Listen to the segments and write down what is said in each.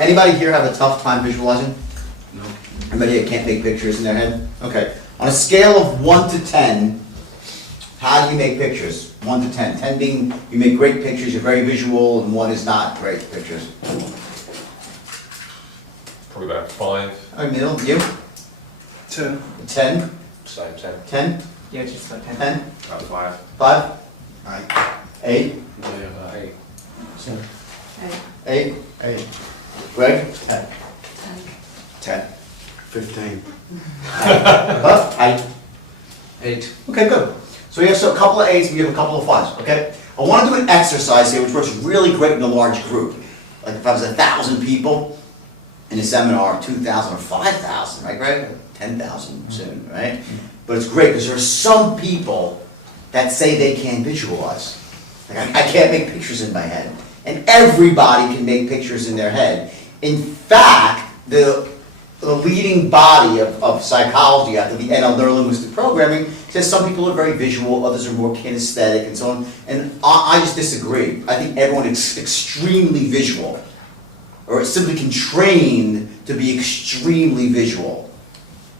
Anybody here have a tough time visualizing? No. Anybody here can't make pictures in their head? Okay. On a scale of 1 to 10, how do you make pictures? 1 to 10. 10 being you make great pictures, you're very visual, and 1 is not great pictures. Probably about 5. All right, middle, you? 10. 10? Same 10. 10? Yeah, just like 10. 10? About 5. 5? 8? Yeah, about 8. 8? 8. Greg? 10. 10. 15. Huh? 8. 8. Okay, good. So we have a couple of 8s, we have a couple of 5s, okay? I want to do an exercise here which works really great in a large group. Like if I was 1,000 people in a seminar, 2,000 or 5,000, right, Greg? 10,000 soon, right? But it's great because there are some people that say they can't visualize. Like I can't make pictures in my head. And everybody can make pictures in their head. In fact, the leading body of psychology after the NL neurolinguistic programming says some people are very visual, others are more kinesthetic and so on. And I just disagree. I think everyone is extremely visual, or simply can train to be extremely visual,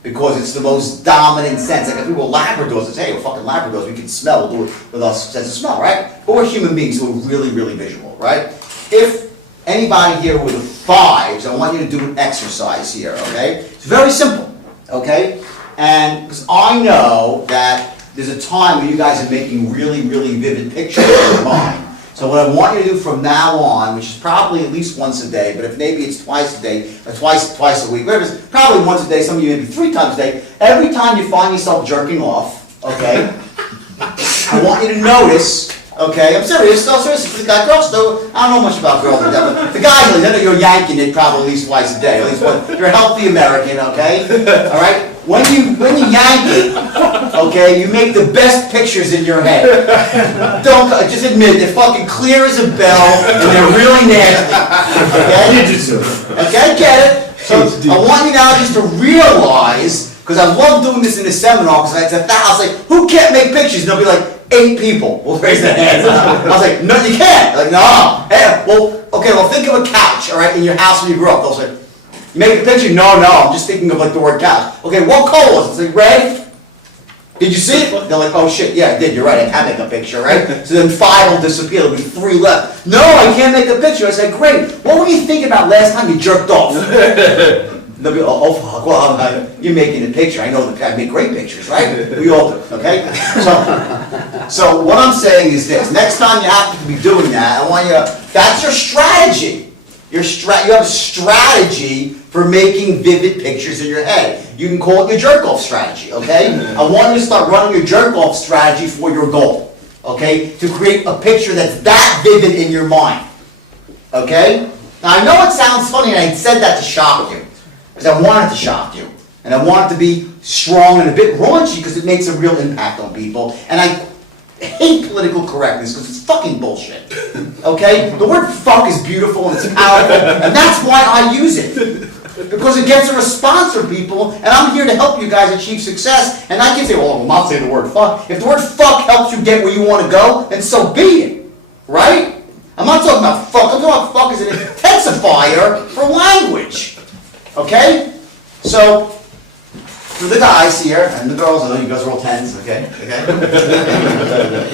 because it's the most dominant sense. Like if we were Labradors, it's, hey, we're fucking Labradors, we can smell, we'll do it with our sense of smell, right? But we're human beings, so we're really, really visual, right? If anybody here with 5s, I want you to do an exercise here, okay? It's very simple, okay? And because I know that there's a time when you guys are making really, really vivid pictures in your mind. So what I want you to do from now on, which is probably at least once a day, but if maybe it's twice a day, or twice a week, whatever it is, probably once a day, some of you maybe 3 times a day, every time you find yourself jerking off, okay, I want you to notice, okay, I'm serious, no, seriously, the guy, girls, though, I don't know much about girls, but the guys, I know you're yanking it probably at least twice a day, at least one, you're a healthy American, okay, all right? When you yank it, okay, you make the best pictures in your head. Don't, just admit, they're fucking clear as a bell, and they're really nasty. Okay? Okay, get it? So I want you now just to realize, because I love doing this in the seminar, because I was like, who can't make pictures? And they'll be like, 8 people will raise their hands. I was like, no, you can't. Like, no. Hey, well, okay, well, think of a couch, all right, in your house when you grew up. They'll say, you make a picture? No, I'm just thinking of like the word couch. Okay, what color was it? It's like red? Did you see it? They're like, oh shit, yeah, I did, you're right, I can make a picture, right? So then 5 will disappear, there'll be 3 left. No, I can't make a picture. I said, great, what were you thinking about last time you jerked off? They'll be, oh fuck, well, you're making a picture. I know that I make great pictures, right? We all do, okay? So what I'm saying is this, next time you have to be doing that, I want you to, that's your strategy. You have a strategy for making vivid pictures in your head. You can call it your jerk-off strategy, okay? I want you to start running your jerk-off strategy for your goal, okay? To create a picture that's that vivid in your mind, okay? Now, I know it sounds funny, and I said that to shock you, because I wanted to shock you. And I want it to be strong and a bit raunchy, because it makes a real impact on people. And I hate political correctness because it's fucking bullshit. Okay? The word fuck is beautiful and it's powerful, and that's why I use it. Because it gets a response from people, and I'm here to help you guys achieve success. And I can say, well, I'm not saying the word fuck. If the word fuck helps you get where you want to go, then so be it. Right? I'm not talking about fuck. I'm talking about fuck as an intensifier for language. Okay? So, for the guys here, and the girls, I know you guys are all 10s, okay?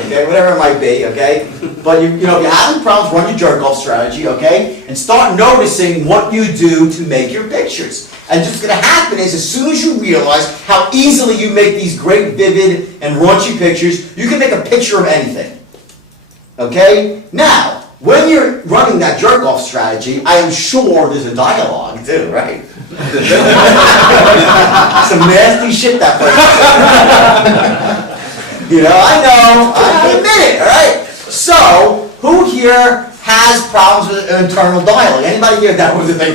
Okay, whatever it might be, okay? But if you're having problems, run your jerk-off strategy, okay? And start noticing what you do to make your pictures. And what's going to happen is, as soon as you realize how easily you make these great, vivid, and raunchy pictures, you can make a picture of anything. Okay? Now, when you're running that jerk-off strategy, I am sure there's a dialogue too, right? Some nasty shit that person. I admit it, alright? So, who here has problems with internal dialogue? Anybody here that was the thing?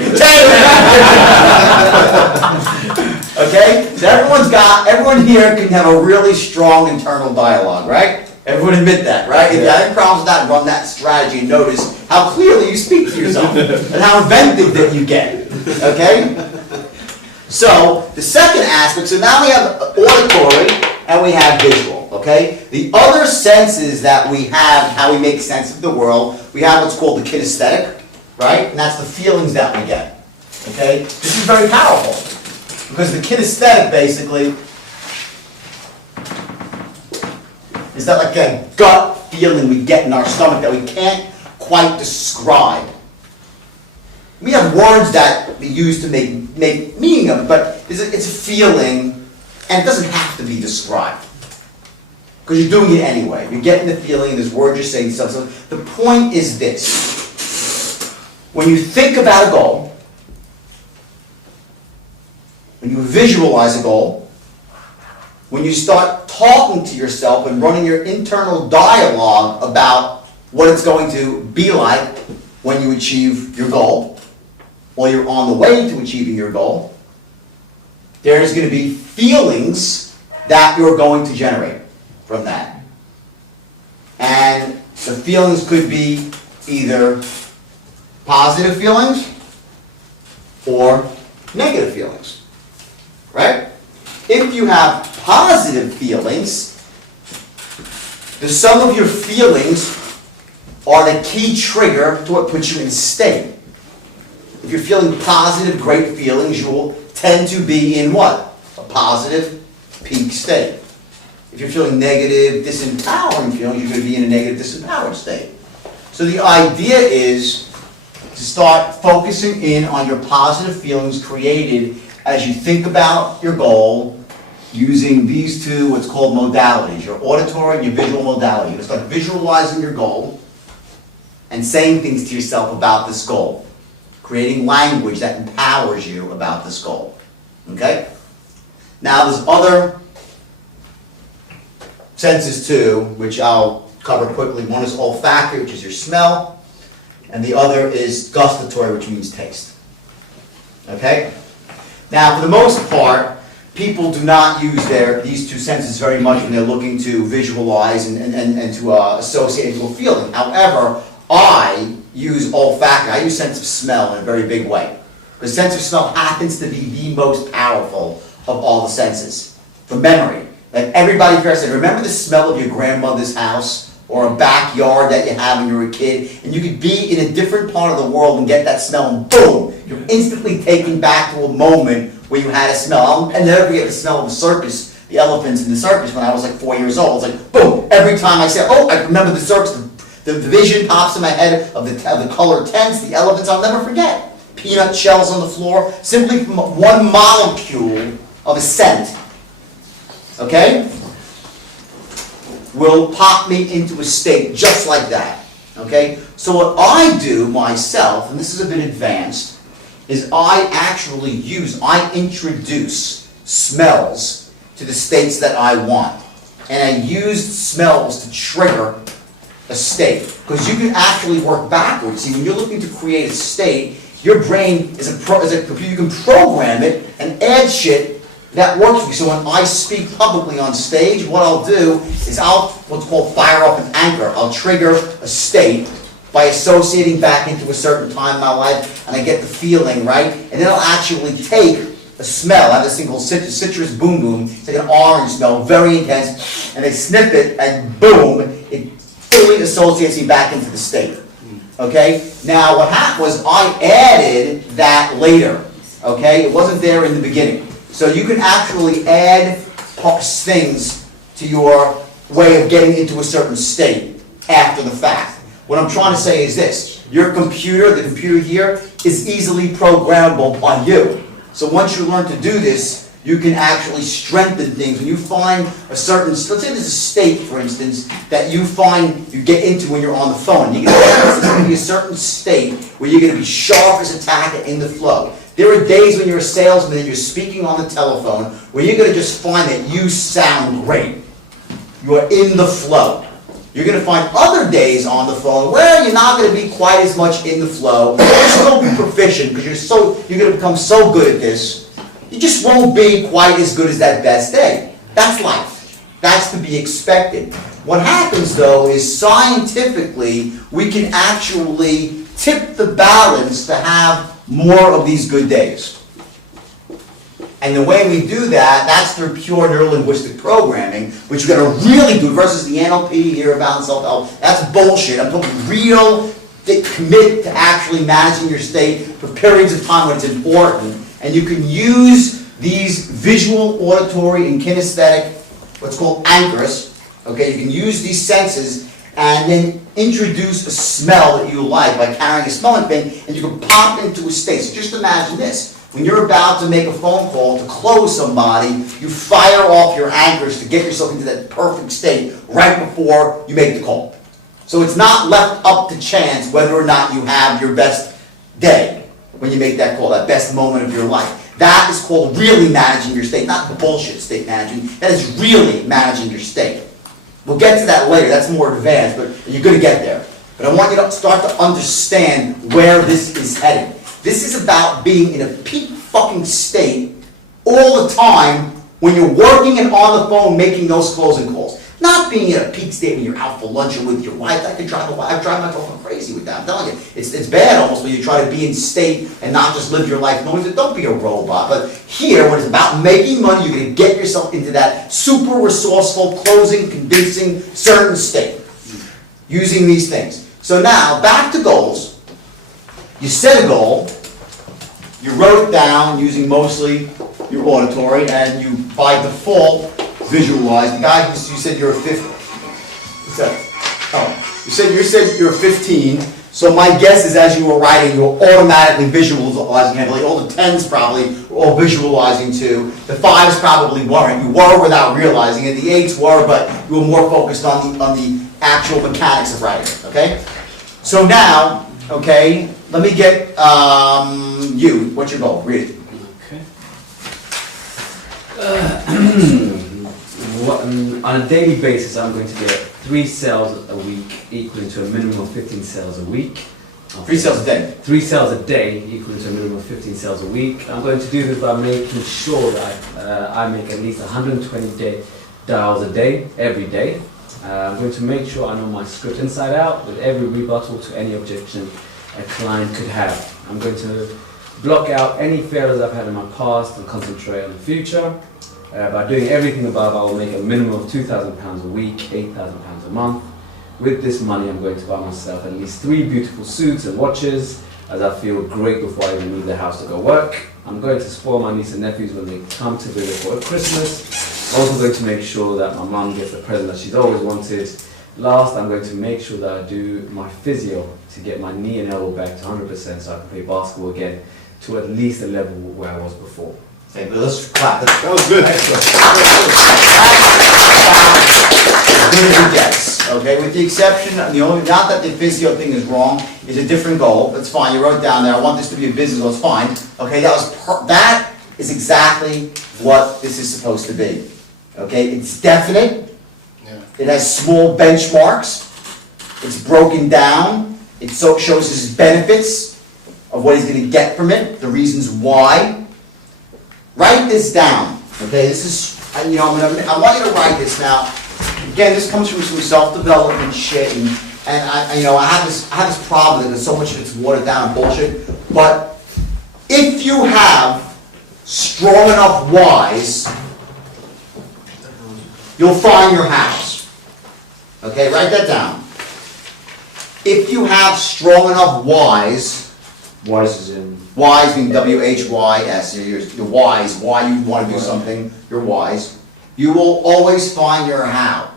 Okay? So everyone here can have a really strong internal dialogue, right? Everyone admit that, right? If you have any problems with that, run that strategy and notice how clearly you speak to yourself and how inventive that you get, okay? So, the second aspect, so now we have auditory and we have visual, okay? The other senses that we have, how we make sense of the world, we have what's called the kinesthetic, right? And that's the feelings that we get, okay? This is very powerful, because the kinesthetic, basically, is that like a gut feeling we get in our stomach that we can't quite describe. We have words that we use to make meaning of it, but it's a feeling, and it doesn't have to be described. Because you're doing it anyway. You're getting the feeling, there's words you're saying, stuff. So the point is this. When you think about a goal, when you visualize a goal, when you start talking to yourself and running your internal dialogue about what it's going to be like when you achieve your goal, while you're on the way to achieving your goal, there's going to be feelings that you're going to generate from that. And the feelings could be either positive feelings or negative feelings, right? If you have positive feelings, the sum of your feelings are the key trigger to what puts you in state. If you're feeling positive, great feelings, you will tend to be in what? A positive peak state. If you're feeling negative, disempowering feelings, you're going to be in a negative, disempowered state. So the idea is to start focusing in on your positive feelings created as you think about your goal using these two, what's called modalities, your auditory and your visual modality. You start visualizing your goal and saying things to yourself about this goal. Creating language that empowers you about this goal. Okay? Now there's other senses too, which I'll cover quickly. One is olfactory, which is your smell, and the other is gustatory, which means taste. Okay? Now, for the most part, people do not use these two senses very much when they're looking to visualize and to associate with a feeling. However, I use olfactory. I use sense of smell in a very big way. Because sense of smell happens to be the most powerful of all the senses. For memory. Like everybody here said, remember the smell of your grandmother's house or a backyard that you had when you were a kid? And you could be in a different part of the world and get that smell and boom! You're instantly taken back to a moment where you had a smell. I'll never forget the smell of the circus, the elephants in the circus when I was like 4 years old. It's like, boom! Every time I say, oh, I remember the circus, the vision pops in my head of the colored tents, the elephants, I'll never forget. Peanut shells on the floor, simply from one molecule of a scent, okay, will pop me into a state just like that, okay? So what I do myself, and this is a bit advanced, is I introduce smells to the states that I want. And I use smells to trigger a state, because you can actually work backwards. See, when you're looking to create a state, your brain is a computer. You can program it and add shit that works for you. So when I speak publicly on stage, what I'll do is I'll what's called fire up an anchor. I'll trigger a state by associating back into a certain time in my life, and I get the feeling, right? And then I'll actually take a smell. I have this thing called citrus boom boom. It's like an orange smell, very intense, and I sniff it, and boom, it fully associates me back into the state. Okay? Now, what happened was I added that later. Okay? It wasn't there in the beginning. So you can actually add things to your way of getting into a certain state after the fact. What I'm trying to say is this. Your computer, the computer here, is easily programmable by you. So once you learn to do this, you can actually strengthen things. When you find a certain, let's say there's a state, for instance, that you find you get into when you're on the phone. There's going to be a certain state where you're going to be sharp as a tack in the flow. There are days when you're a salesman and you're speaking on the telephone where you're going to just find that you sound great. You are in the flow. You're going to find other days on the phone where you're not going to be quite as much in the flow. You'll still be proficient because you're going to become so good at this. You just won't be quite as good as that best day. That's life. That's to be expected. What happens though is scientifically we can actually tip the balance to have more of these good days. And the way we do that, that's through pure neurolinguistic programming, which you're going to really do versus the NLP here about self-help. That's bullshit. I'm talking real commit to actually managing your state for periods of time when it's important, and you can use these visual, auditory, and kinesthetic, what's called anchors, okay, you can use these senses and then introduce a smell that you like by carrying a smelling thing, and you can pop into a state. So just imagine this. When you're about to make a phone call to close somebody, you fire off your anchors to get yourself into that perfect state right before you make the call. So it's not left up to chance whether or not you have your best day when you make that call, that best moment of your life. That is called really managing your state, not bullshit state managing. That is really managing your state. We'll get to that later, that's more advanced, but you're going to get there. But I want you to start to understand where this is headed. This is about being in a peak fucking state all the time when you're working and on the phone making those closing calls. Not being in a peak state when you're out for lunch or with your wife. I drive my girlfriend crazy with that. I'm telling you, it's bad almost when you try to be in state and not just live your life knowing that don't be a robot. But here, when it's about making money, you're going to get yourself into that super resourceful, closing, convincing, certain state using these things. So now, back to goals. You set a goal, you wrote it down using mostly your auditory, and you, by default, visualize. The guy who you said you're a 15. What's that? Oh, you said you're 15. So my guess is as you were writing, you were automatically visualizing heavily. All the 10s probably were all visualizing too. The 5s probably weren't. You were without realizing it. The 8s were, but you were more focused on the actual mechanics of writing. Okay. So now, okay, let me get you. What's your goal? Read it. Okay. On a daily basis, I'm going to get 3 sales a week, equaling to a minimum of 15 sales a week. 3 sales a day. 3 sales a day, equaling to a minimum of 15 sales a week. I'm going to do this by making sure that I make at least 120 dials a day, every day. I'm going to make sure I know my script inside out with every rebuttal to any objection a client could have. I'm going to block out any failures I've had in my past and concentrate on the future. By doing everything above, I will make a minimum of £2,000 a week, £8,000 a month. With this money, I'm going to buy myself at least 3 beautiful suits and watches, as I feel great before I even leave the house to go work. I'm going to spoil my niece and nephews when they come to visit for Christmas. I'm also going to make sure that my mum gets the present that she's always wanted. Last, I'm going to make sure that I do my physio to get my knee and elbow back to 100% so I can play basketball again to at least the level where I was before. Okay, but let's clap. That was good. Excellent. As good as it gets, okay? With the exception, not that the physio thing is wrong, it's a different goal. That's fine. You wrote down there, I want this to be a business, that's fine. Okay, that is exactly what this is supposed to be. Okay, it's definite. Yeah. It has small benchmarks. It's broken down. It shows his benefits of what he's going to get from it, the reasons why. Write this down, okay? This is, I want you to write this now. Again, this comes from some self-development shit, and I have this problem that so much of it's watered down and bullshit. But if you have strong enough whys, you'll find your house. Okay, write that down. If you have strong enough whys. Wise is in. Wise mean W-H-Y-S, your wise, why you want to do something, you're wise. You will always find your how.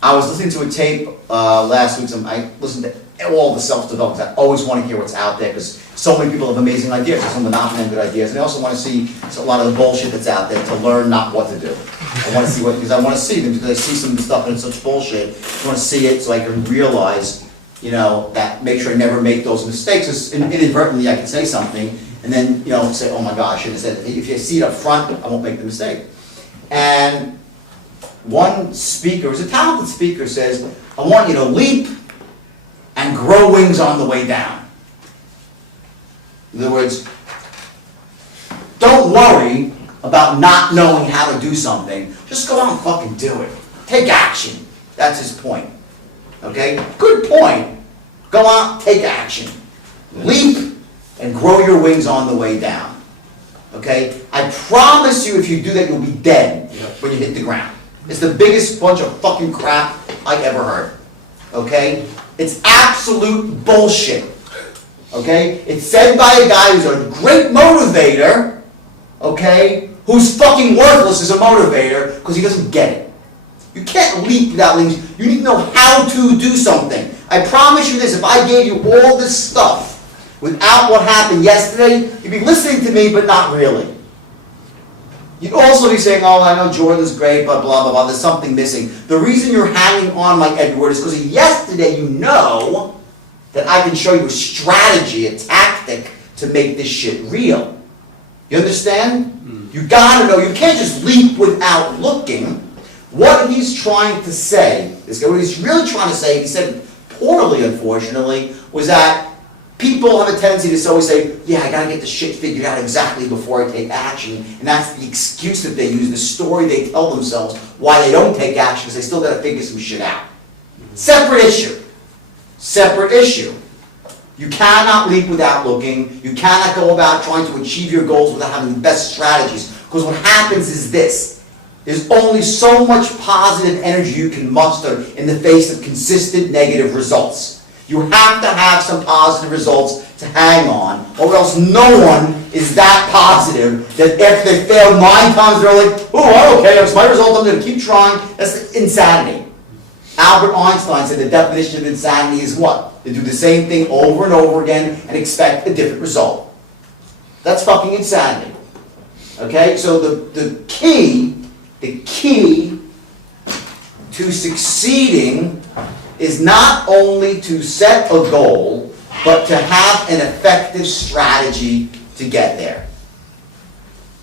I was listening to a tape last week, I listened to all the self-development. I always want to hear what's out there because so many people have amazing ideas, some of not good ideas, and I also want to see a lot of the bullshit that's out there to learn not what to do. I want to see because I want to see them because I see some of the stuff and it's such bullshit. I want to see it so I can realize, that make sure I never make those mistakes. Because inadvertently I can say something and then, say, oh my gosh, I should have said, if you see it up front, I won't make the mistake. And one speaker, who's a talented speaker, says, I want you to leap and grow wings on the way down. In other words, don't worry about not knowing how to do something. Just go out and fucking do it. Take action. That's his point. Okay? Good point. Go out, take action. Leap and grow your wings on the way down. okay? I promise you if you do that, you'll be dead when you hit the ground. It's the biggest bunch of fucking crap I ever heard, okay? It's absolute bullshit, okay? It's said by a guy who's a great motivator, okay? Who's fucking worthless as a motivator because he doesn't get it. You can't leap without leaps. You need to know how to do something. I promise you this, if I gave you all this stuff without what happened yesterday, you'd be listening to me, but not really. You'd also be saying, oh, I know Jordan's great, but blah, blah, blah, there's something missing. The reason you're hanging on like every word is because yesterday you know that I can show you a strategy, a tactic to make this shit real. You understand? You gotta know, you can't just leap without looking. What he's trying to say, what he's really trying to say, he said it poorly unfortunately, was that people have a tendency to always say, yeah, I gotta get the shit figured out exactly before I take action, and that's the excuse that they use, the story they tell themselves why they don't take action, because they still gotta figure some shit out. Separate issue. Separate issue. You cannot leap without looking. You cannot go about trying to achieve your goals without having the best strategies, because what happens is this. There's only so much positive energy you can muster in the face of consistent negative results. You have to have some positive results to hang on, or else no one is that positive that after they failed 9 times, they're like, oh, okay, it's my result, I'm going to keep trying. That's insanity. Albert Einstein said the definition of insanity is what? To do the same thing over and over again and expect a different result. That's fucking insanity. Okay, so the key to succeeding is not only to set a goal, but to have an effective strategy to get there.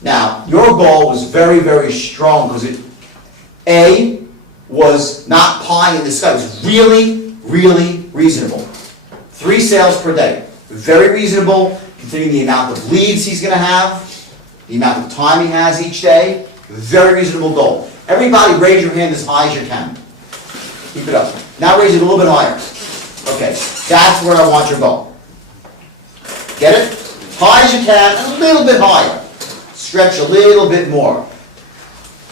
Now, your goal was very, very strong because it, was not pie in the sky. It was really, really reasonable. 3 sales per day. Very reasonable, considering the amount of leads he's going to have, the amount of time he has each day. Very reasonable goal. Everybody raise your hand as high as you can. Keep it up. Now raise it a little bit higher. Okay, that's where I want your goal. Get it? High as you can, and a little bit higher. Stretch a little bit more.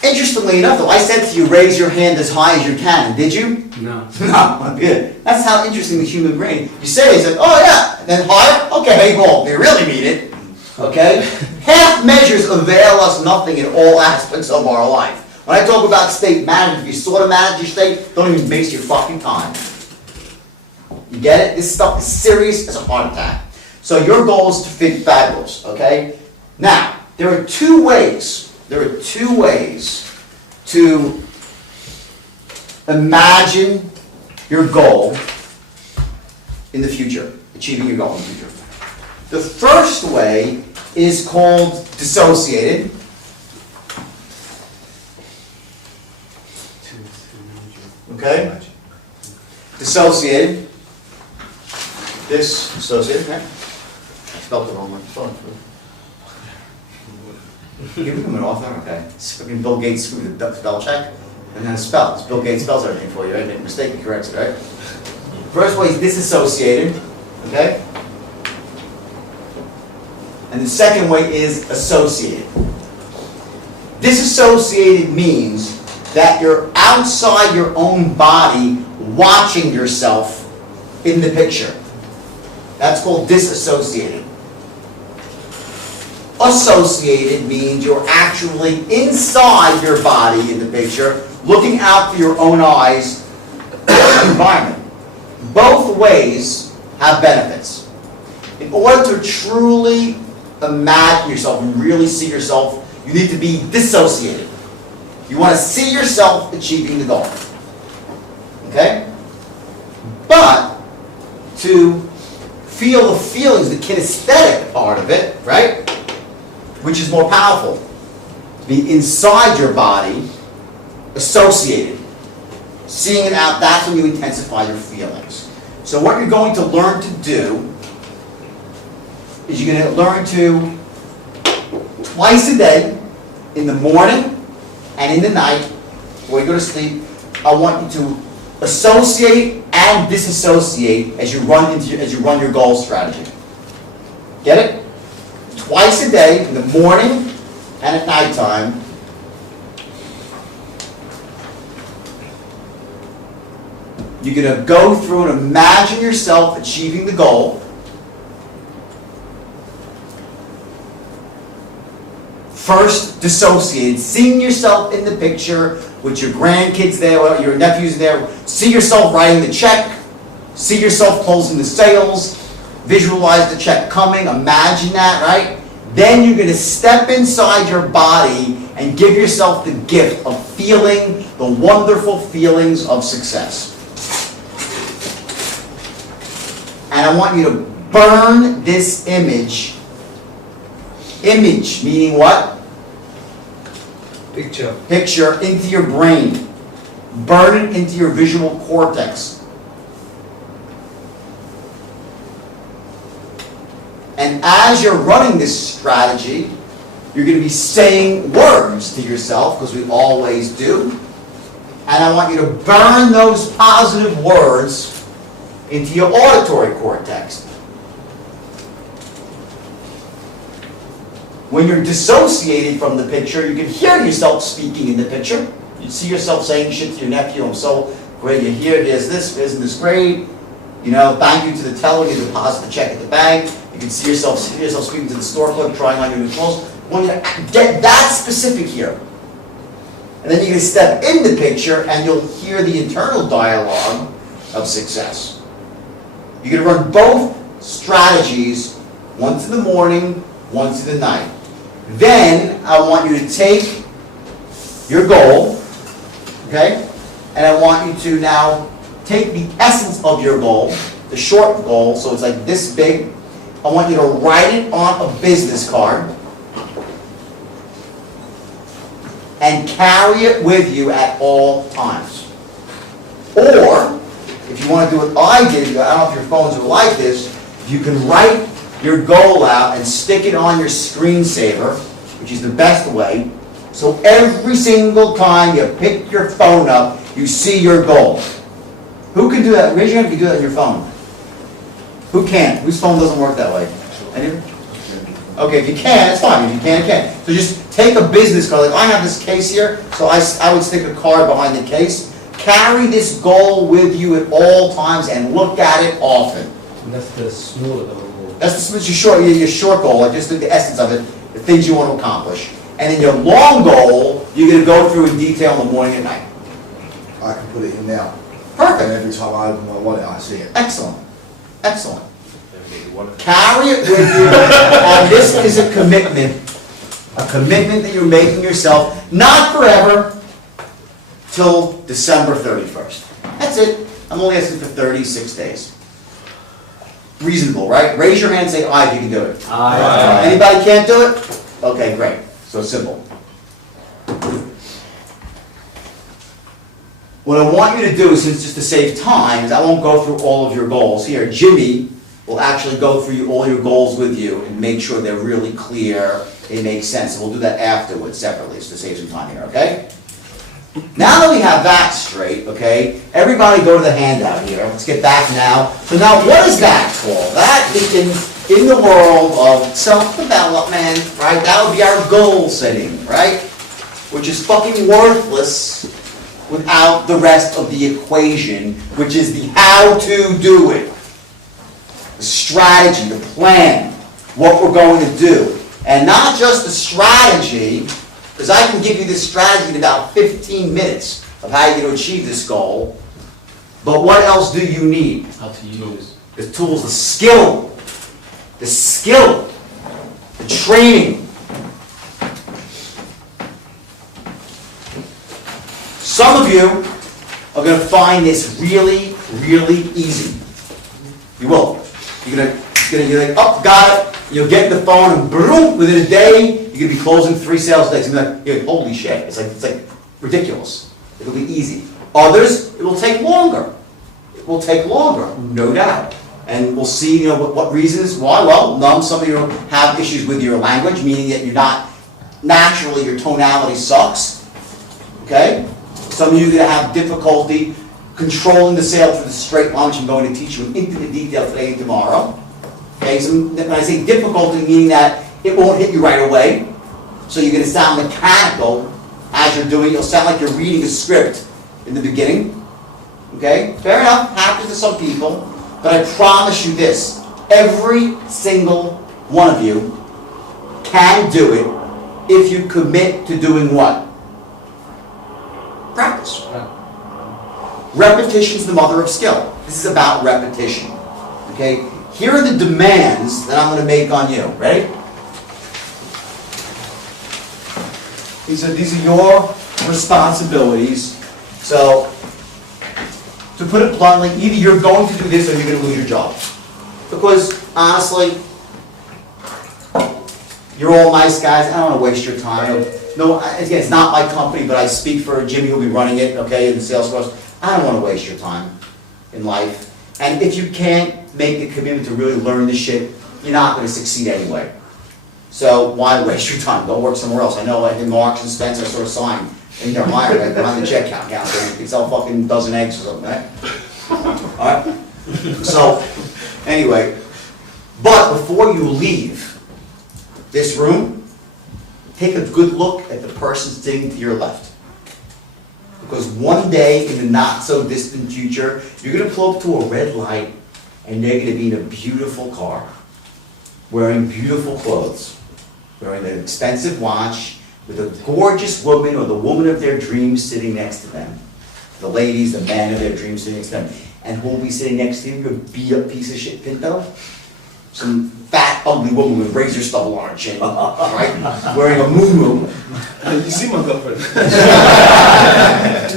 Interestingly enough, though, I said to you, raise your hand as high as you can. Did you? No. No, good. That's how interesting the human brain. You say it, oh yeah, and then higher? Okay, hey, goal. You really mean it. Okay? Half measures avail us nothing in all aspects of our life. When I talk about state management, if you sort of manage your state, don't even waste your fucking time. You get it? This stuff is serious as a heart attack. So your goal is to fit fabulous, okay? Now, there are 2 ways. There are 2 ways to imagine your goal in the future, achieving your goal in the future. The first way is called dissociated. Okay? Dissociated. Dissociated, okay? I spelled it wrong. Give him an author, okay? It's fucking Bill Gates screwed the spell check. And then spell. Bill Gates spells everything for you, right? Make a mistake, he corrects it, right? First way is disassociated, okay? And the second way is associated. Disassociated means that you're outside your own body watching yourself in the picture. That's called disassociated. Associated means you're actually inside your body in the picture, looking out through your own eyes at the environment. Both ways have benefits. In order to truly imagine yourself and really see yourself, you need to be dissociated. You want to see yourself achieving the goal. Okay? But to feel the feelings, the kinesthetic part of it, right? Which is more powerful. To be inside your body, associated. Seeing it out, that's when you intensify your feelings. So what you're going to learn to do is you're going to learn to, twice a day, in the morning and in the night, before you go to sleep, I want you to associate and disassociate as you run your goal strategy. Get it? twice a day, in the morning and at nighttime. You're going to go through and imagine yourself achieving the goal. First, dissociate, seeing yourself in the picture with your grandkids there, or your nephews there. See yourself writing the check. See yourself closing the sales. Visualize the check coming. Imagine that, right? Then you're going to step inside your body and give yourself the gift of feeling the wonderful feelings of success. And I want you to burn this image. Image, meaning what? Picture. Picture into your brain. Burn it into your visual cortex. And as you're running this strategy, you're going to be saying words to yourself, because we always do. And I want you to burn those positive words into your auditory cortex. When you're dissociated from the picture, you can hear yourself speaking in the picture. You see yourself saying shit to your nephew, I'm so great, you're here, there's this, isn't this great? You know, thank you to the teller, you deposit the check at the bank. You can see yourself speaking to the store clerk, trying on your new clothes. I want you to get that specific here. And then you're going to step in the picture and you'll hear the internal dialogue of success. You're going to run both strategies, once in the morning, once in the night. Then I want you to take your goal, okay? And I want you to now take the essence of your goal, the short goal, so it's like this big. I want you to write it on a business card and carry it with you at all times. Or, if you want to do what I did, I don't know if your phones are like this, you can write your goal out and stick it on your screensaver, which is the best way, so every single time you pick your phone up, you see your goal. Who can do that? Raise your hand if you do that on your phone. Who can't? Whose phone doesn't work that way? Anyone? Okay, if you can, it's fine. If you can, you can. So just take a business card. Like I have this case here, so I would stick a card behind the case. Carry this goal with you at all times and look at it often. And that's the smaller goal. That's your short goal, like just the essence of it, the things you want to accomplish. And then your long goal, you're going to go through in detail in the morning and night. I can put it in now. Perfect. And every time I open my wallet, I see it. Excellent. Excellent. Carry it with you, and this is a commitment that you're making yourself, not forever, till December 31st. That's it. I'm only asking for 36 days. Reasonable, right? Raise your hand and say aye if you can do it. Aye. Anybody can't do it? Okay, great. So simple. What I want you to do, since just to save time, is I won't go through all of your goals here. Jimmy will actually go through all your goals with you and make sure they're really clear, they make sense. And we'll do that afterwards, separately, so to save some time here, okay? Now that we have that straight, okay, everybody go to the handout here. Let's get back now. So now what is that called? That is in the world of self-development, right? That would be our goal setting, right? Which is fucking worthless without the rest of the equation, which is the how to do it. The strategy, the plan, what we're going to do. And not just the strategy, because I can give you this strategy in about 15 minutes of how you're going to achieve this goal. But what else do you need? How to use. The tools, the skill, the training. Some of you are going to find this really, really easy. You will. You're like, oh, got it. You'll get the phone and boom, within a day, you're going to be closing 3 sales days. You're like, holy shit. It's like ridiculous. It'll be easy. Others, it will take longer. It will take longer, no doubt. And we'll see, what reasons, why. Well, some of you have issues with your language, meaning that you're not, naturally your tonality sucks. Okay? Some of you are going to have difficulty controlling the sale through the straight line, which I'm going to teach you in intimate detail today and tomorrow. Okay, so when I say difficulty, meaning that It won't hit you right away. So you're gonna sound mechanical as you're doing it. You'll sound like you're reading a script in the beginning. Okay? Fair enough, happens to some people. But I promise you this, every single one of you can do it if you commit to doing what? Practice. Repetition's the mother of skill. This is about repetition. Okay? Here are the demands that I'm going to make on you. Ready? These are your responsibilities. So, to put it bluntly, either you're going to do this or you're going to lose your job. Because, honestly, you're all nice guys. I don't want to waste your time. No, again, it's not my company, but I speak for Jimmy, who'll be running it, okay, in the sales force. I don't want to waste your time in life. And if you can't make the commitment to really learn this shit, you're not going to succeed anyway. So why waste your time? Go work somewhere else. I know, like in Marks and Spencer, I saw a sign in their hire, like behind the checkout counter, and you can sell fucking dozen eggs or something, right? All right? So, anyway, but before you leave this room, take a good look at the person sitting to your left. Because one day in the not so distant future, you're going to pull up to a red light and they're going to be in a beautiful car, wearing beautiful clothes, wearing an expensive watch, with a gorgeous woman or the woman of their dreams sitting next to them. The ladies, the man of their dreams sitting next to them. And who will be sitting next to you? A beat up piece of shit pinto? Some fat, ugly woman with razor stubble on her chin, right? Wearing a muumuu. You see my girlfriend.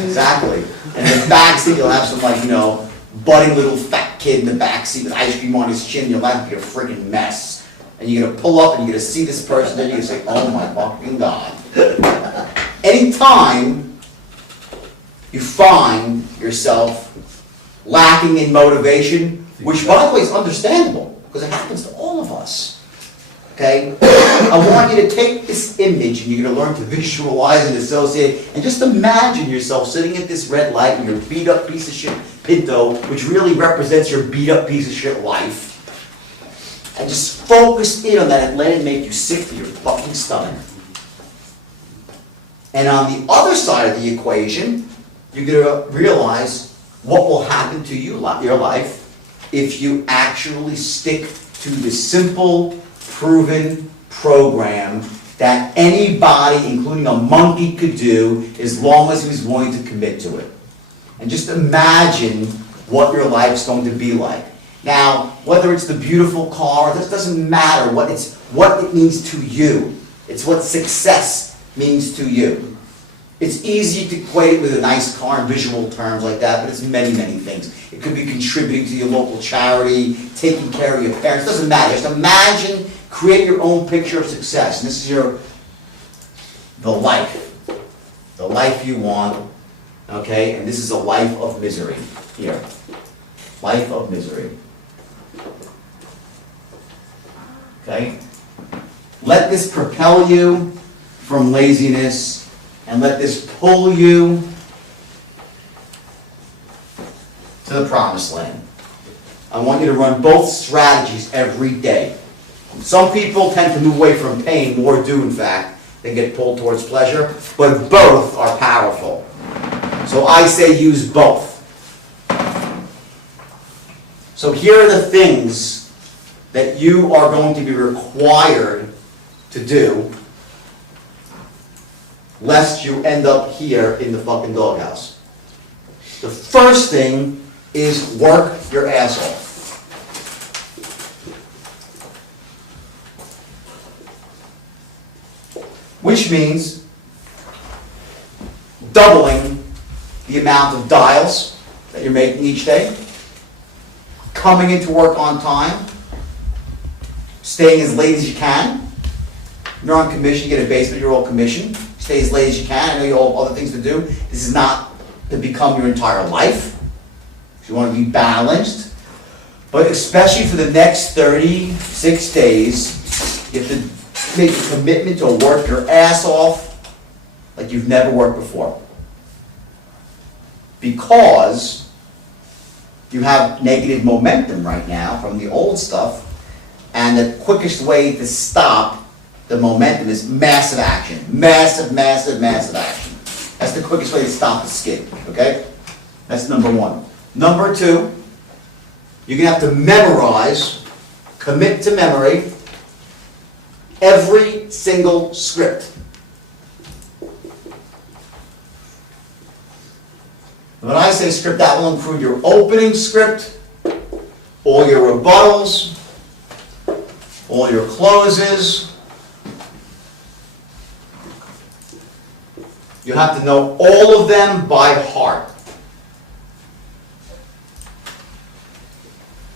Exactly. And in the back seat, you'll have some, like, you know, budding little fat kid in the back seat with ice cream on his chin. Your life will be a freaking mess. And you're gonna pull up and you're gonna see this person, and you're gonna say, "Oh my fucking God." Anytime you find yourself lacking in motivation, which by the way is understandable, because it happens to all of us, okay? I want you to take this image and you're going to learn to visualize and associate, and just imagine yourself sitting at this red light in your beat up piece of shit Pinto, which really represents your beat up piece of shit life, and just focus in on that and let it make you sick to your fucking stomach. And on the other side of the equation, you're going to realize what will happen to you, your life, if you actually stick to the simple, proven program that anybody, including a monkey, could do as long as he was willing to commit to it. And just imagine what your life's going to be like. Now, whether it's the beautiful car, this doesn't matter what it means to you. It's what success means to you. It's easy to equate it with a nice car in visual terms like that, but it's many, many things. It could be contributing to your local charity, taking care of your parents, it doesn't matter. Just imagine, create your own picture of success. And this is the life you want, okay? And this is a life of misery here. Life of misery. Okay? Let this propel you from laziness, and let this pull you to the promised land. I want you to run both strategies every day. Some people tend to move away from pain, more do in fact, than get pulled towards pleasure, but both are powerful. So I say use both. So here are the things that you are going to be required to do, lest you end up here in the fucking doghouse. The first thing is work your ass off. Which means doubling the amount of dials that you're making each day, coming into work on time, staying as late as you can. You're on commission, you get a base, but you're all commission. Stay as late as you can. I know you all have other things to do. This is not to become your entire life. You want to be balanced. But especially for the next 36 days, you have to make a commitment to work your ass off like you've never worked before. Because you have negative momentum right now from the old stuff, and the quickest way to stop the momentum is massive action. Massive, massive, massive action. That's the quickest way to stop the skid, okay? That's number one. Number two, you're gonna have to memorize, commit to memory, every single script. When I say script, that will include your opening script, all your rebuttals, all your closes. You have to know all of them by heart.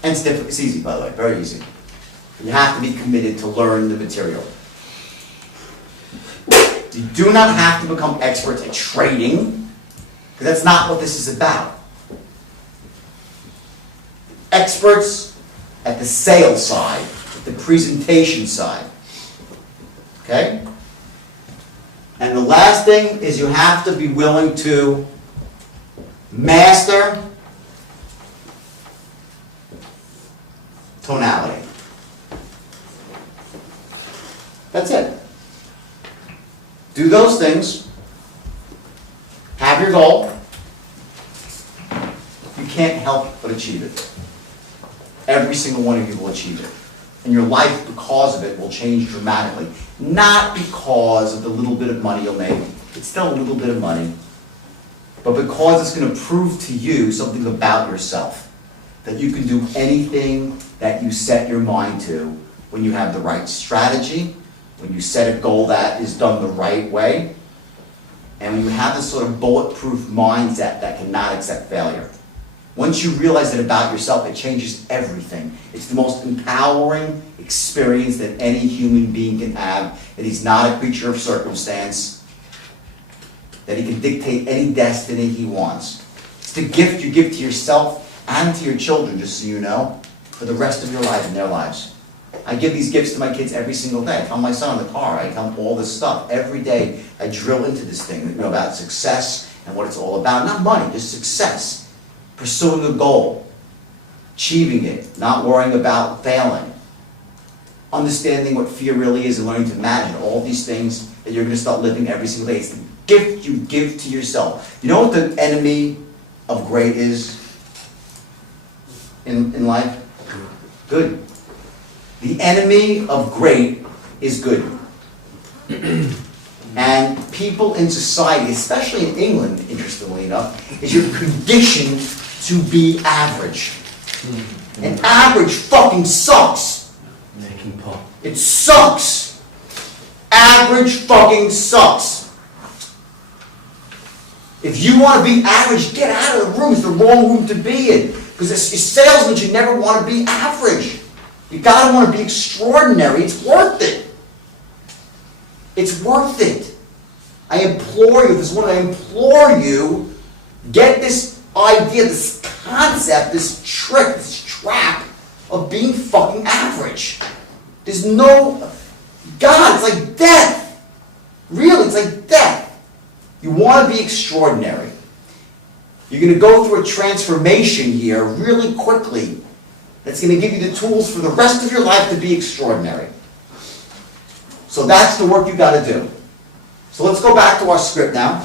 And it's easy, by the way, very easy. You have to be committed to learn the material. You do not have to become experts at trading, because that's not what this is about. Experts at the sales side, the presentation side. Okay? And the last thing is you have to be willing to master tonality. That's it. Do those things. Have your goal. You can't help but achieve it. Every single one of you will achieve it. And your life, because of it, will change dramatically. Not because of the little bit of money you'll make. It's still a little bit of money. But because it's going to prove to you something about yourself. That you can do anything that you set your mind to when you have the right strategy, when you set a goal that is done the right way, and when you have this sort of bulletproof mindset that cannot accept failure. Once you realize that about yourself, it changes everything. It's the most empowering experience that any human being can have, that he's not a creature of circumstance, that he can dictate any destiny he wants. It's the gift you give to yourself and to your children, just so you know, for the rest of your life and their lives. I give these gifts to my kids every single day. I tell my son in the car, I tell him all this stuff. Every day I drill into this thing, you know, about success and what it's all about. Not money, just success. Pursuing a goal, achieving it, not worrying about failing, understanding what fear really is and learning to imagine all these things that you're going to start living every single day. It's the gift you give to yourself. You know what the enemy of great is in life? Good. The enemy of great is good. And people in society, especially in England, interestingly enough, is you're conditioned to be average. And average fucking sucks. Making pop. It sucks. Average fucking sucks. If you want to be average, get out of the room. It's the wrong room to be in. Because as salesmen, you never want to be average. You gotta want to be extraordinary. It's worth it. It's worth it. I implore you, this one, I implore you, get this idea, this concept, this trick, this trap of being fucking average. There's no, God, it's like death. Really, it's like death. You want to be extraordinary. You're going to go through a transformation here really quickly that's going to give you the tools for the rest of your life to be extraordinary. So that's the work you got to do. So let's go back to our script now.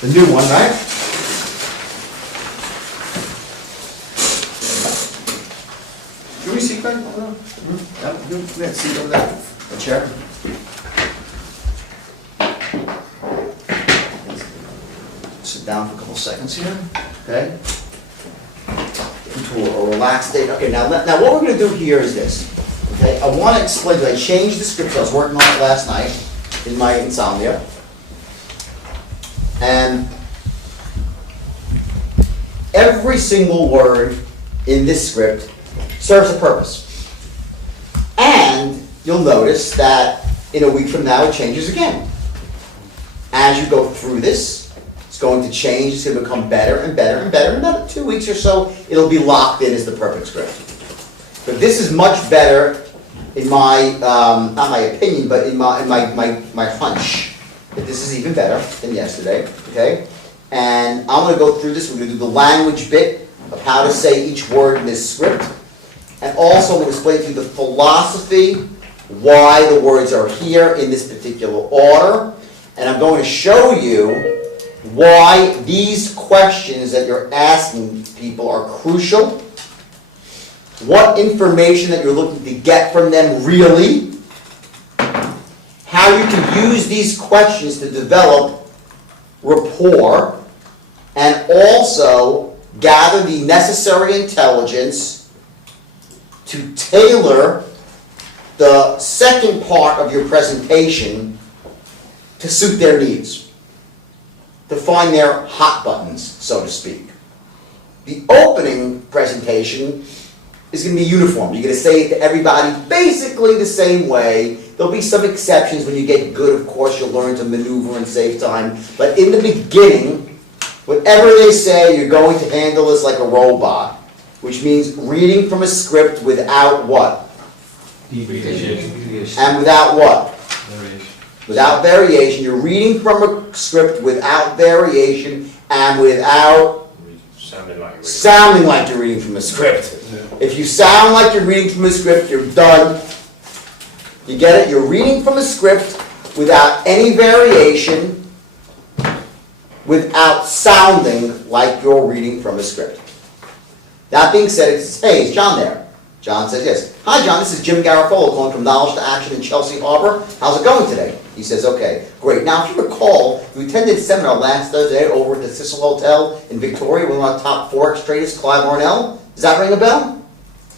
The new one, right? Can we see, Craig? Yeah, see over there. A chair. Sit down for a couple seconds here. Okay. Into a relaxed state. Okay, now what we're going to do here is this. Okay, I want to explain to you. I changed the script. I was working on it last night in my insomnia. And every single word in this script serves a purpose. And you'll notice that in a week from now it changes again. As you go through this, it's going to change. It's going to become better and better and better. In another 2 weeks or so, it'll be locked in as the perfect script. But this is much better in my, not my opinion, but in my hunch, that this is even better than yesterday, okay? And I'm going to go through this. We're going to do the language bit of how to say each word in this script. And also I'm going to explain to you the philosophy why the words are here in this particular order, and I'm going to show you why these questions that you're asking people are crucial, what information that you're looking to get from them really, how you can use these questions to develop rapport, and also gather the necessary intelligence to tailor the second part of your presentation to suit their needs, to find their hot buttons, so to speak. The opening presentation is going to be uniform. You're going to say it to everybody basically the same way. There'll be some exceptions. When you get good, of course, you'll learn to maneuver and save time. But in the beginning, whatever they say, you're going to handle this like a robot, which means reading from a script without what? Deviation. And without what? Variation. Without variation. You're reading from a script without variation and without sounding like you're reading from a script. Yeah. If you sound like you're reading from a script, you're done. You get it? You're reading from a script without any variation, without sounding like you're reading from a script. That being said, it's, hey, is John there? John says yes. Hi, John, this is Jim Garofolo calling from Knowledge to Action in Chelsea Harbor. How's it going today? He says, okay, great. Now, if you recall, you attended a seminar last Thursday over at the Cecil Hotel in Victoria with one of our top Forex traders, Clive Arnell. Does that ring a bell?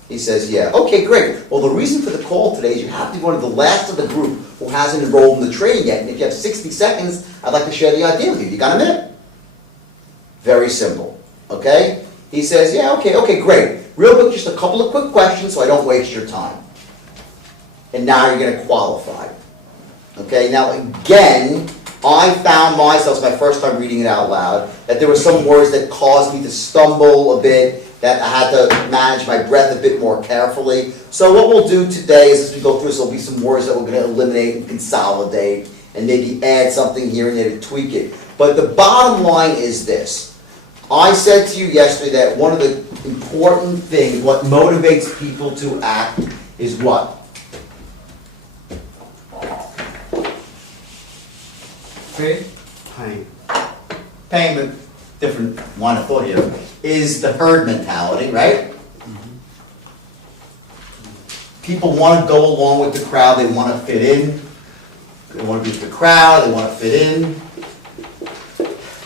He says, yeah. Okay, great. Well, the reason for the call today is you have to be one of the last of the group who hasn't enrolled in the training yet. And if you have 60 seconds, I'd like to share the idea with you. You got a minute? Very simple. Okay? He says, yeah, okay, great. Real quick, just a couple of quick questions so I don't waste your time. And now you're going to qualify. Okay, now again, I found myself, it's my first time reading it out loud, that there were some words that caused me to stumble a bit, that I had to manage my breath a bit more carefully. So what we'll do today is, as we go through this, there'll be some words that we're going to eliminate and consolidate, and maybe add something here and there to tweak it. But the bottom line is this. I said to you yesterday that one of the important things, what motivates people to act, is what? Pain. Pain, but different line of thought here, is the herd mentality, right? People want to go along with the crowd, they want to fit in. They want to be with the crowd, they want to fit in.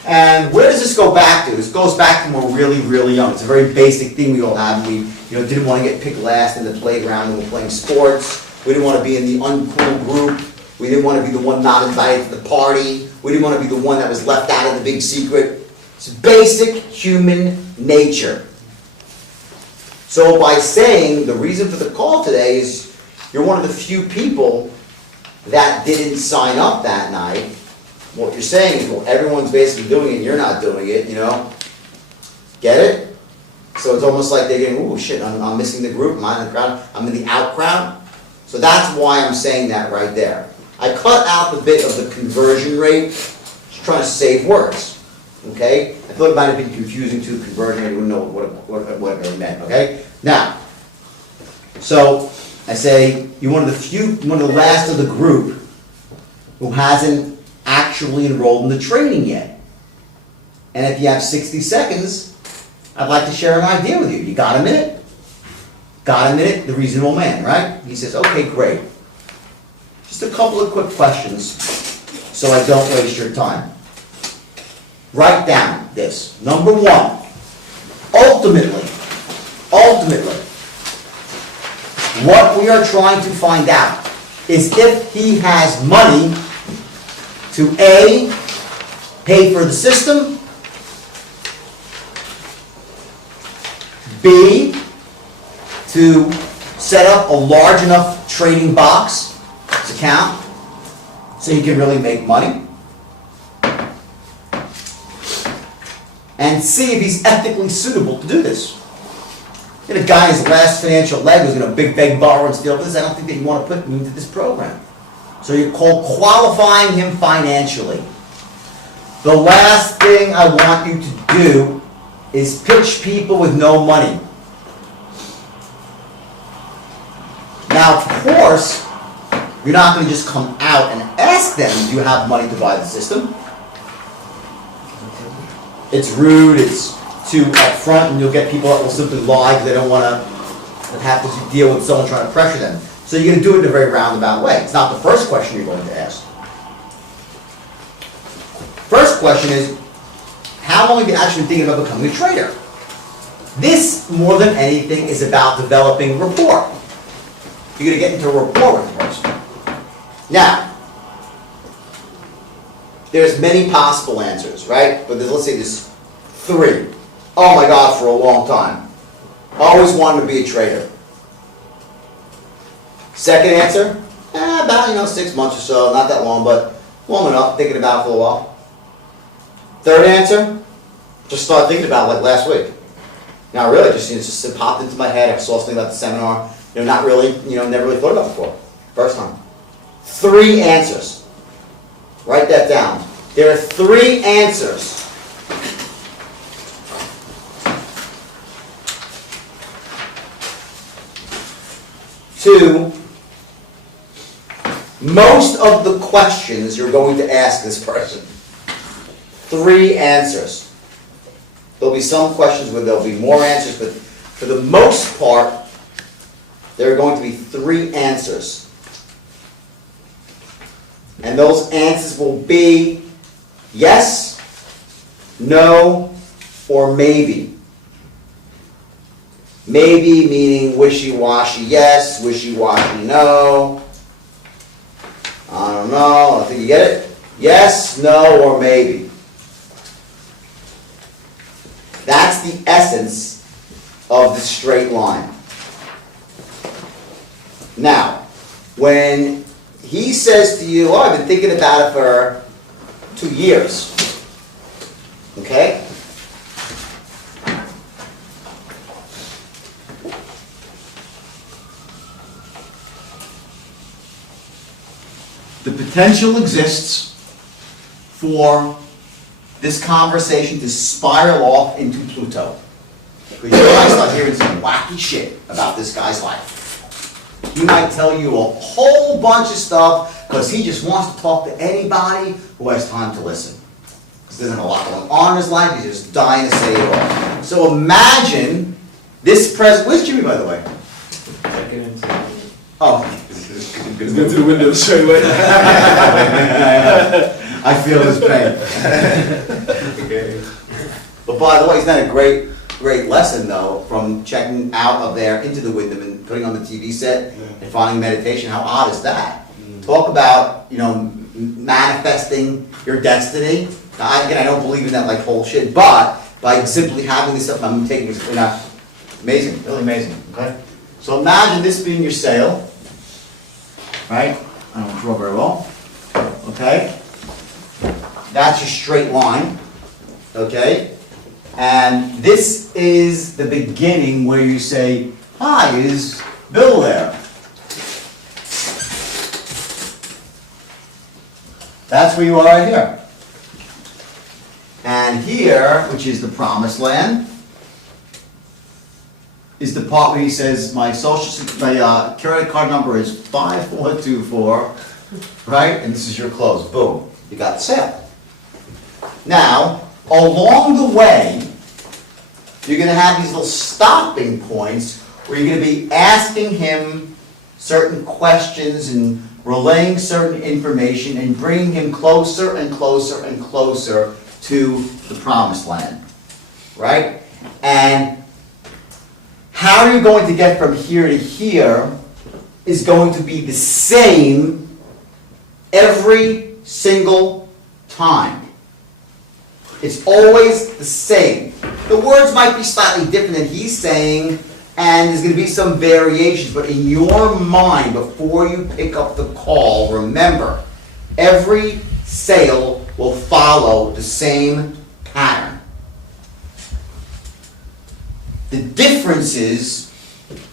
And where does this go back to? This goes back to when we're really, really young. It's a very basic thing we all have. We didn't want to get picked last in the playground when we were playing sports. We didn't want to be in the uncool group. We didn't want to be the one not invited to the party. We didn't want to be the one that was left out of the big secret. It's basic human nature. So by saying the reason for the call today is you're one of the few people that didn't sign up that night. What you're saying is, well, everyone's basically doing it and you're not doing it, Get it? So it's almost like they're getting, ooh, shit, I'm missing the group, am I in the crowd? I'm in the out crowd. So that's why I'm saying that right there. I cut out the bit of the conversion rate, just trying to save words, okay? I thought it might have been confusing to conversion rate, you wouldn't know what it really meant, okay? Now, so I say, you're one of the last of the group who hasn't actually enrolled in the training yet. And if you have 60 seconds, I'd like to share an idea with you. You got a minute? Got a minute? The reasonable man, right? He says, okay, great. Just a couple of quick questions so I don't waste your time. Write down this. Number one, ultimately, what we are trying to find out is if he has money to A, pay for the system, B, to set up a large enough trading box account so he can really make money, and C, if he's ethically suitable to do this. Get a guy his last financial leg who's going to beg, borrow, and steal this. I don't think that you want to put him into this program. So you're called qualifying him financially. The last thing I want you to do is pitch people with no money. Now, of course, You're not gonna just come out and ask them, do you have money to buy the system? It's rude, it's too upfront, and you'll get people that will simply lie because they don't wanna have to deal with someone trying to pressure them. So you're gonna do it in a very roundabout way. It's not the first question you're going to ask. First question is, how long have you actually been thinking about becoming a trader? This, more than anything, is about developing rapport. You're gonna get into a rapport with the person. Now, there's many possible answers, right? But let's say there's 3. Oh my God, for a long time. Always wanted to be a trader. Second answer, about 6 months or so, not that long, but long enough, thinking about it for a while. Third answer, just started thinking about it like last week. Now really, it popped into my head, I saw something about the seminar, not really, never really thought about it before. First time. 3 answers. Write that down. There are 3 answers. To most of the questions you're going to ask this person. 3 answers. There'll be some questions where there'll be more answers, but for the most part, there are going to be 3 answers. And those answers will be yes, no, or maybe. Maybe meaning wishy-washy yes, wishy-washy no. I don't know, I think you get it? Yes, no, or maybe. That's the essence of the straight line. Now, when he says to you, oh, I've been thinking about it for 2 years, okay? The potential exists for this conversation to spiral off into Pluto. Because you might start hearing some wacky shit about this guy's life. He might tell you a whole bunch of stuff because he just wants to talk to anybody who has time to listen. Because there's not a lot going on in his life, he's just dying to say it all. So imagine this present. Where's Jimmy, by the way? Oh. He's going to the window straight away. I feel his pain. Okay. But by the way, isn't that a great lesson though, from checking out of there into the Wyndham and putting on the TV set and finding meditation? How odd is that? Talk about, manifesting your destiny. Now, again, I don't believe in that like whole shit, but by simply having this stuff, I'm taking it, amazing, really amazing, okay? So imagine this being your sail, right? I don't draw very well, okay? That's your straight line, okay? And this is the beginning where you say, hi, is Bill there? That's where you are right here. And here, which is the promised land, is the part where he says, my credit card number is 5424, right? And this is your close. Boom. You got the sale. Now, along the way, you're going to have these little stopping points where you're going to be asking him certain questions and relaying certain information and bringing him closer and closer and closer to the promised land, right? And how you're going to get from here to here is going to be the same every single time. It's always the same. The words might be slightly different than he's saying, and there's going to be some variations, but in your mind, before you pick up the call, remember, every sale will follow the same pattern. The differences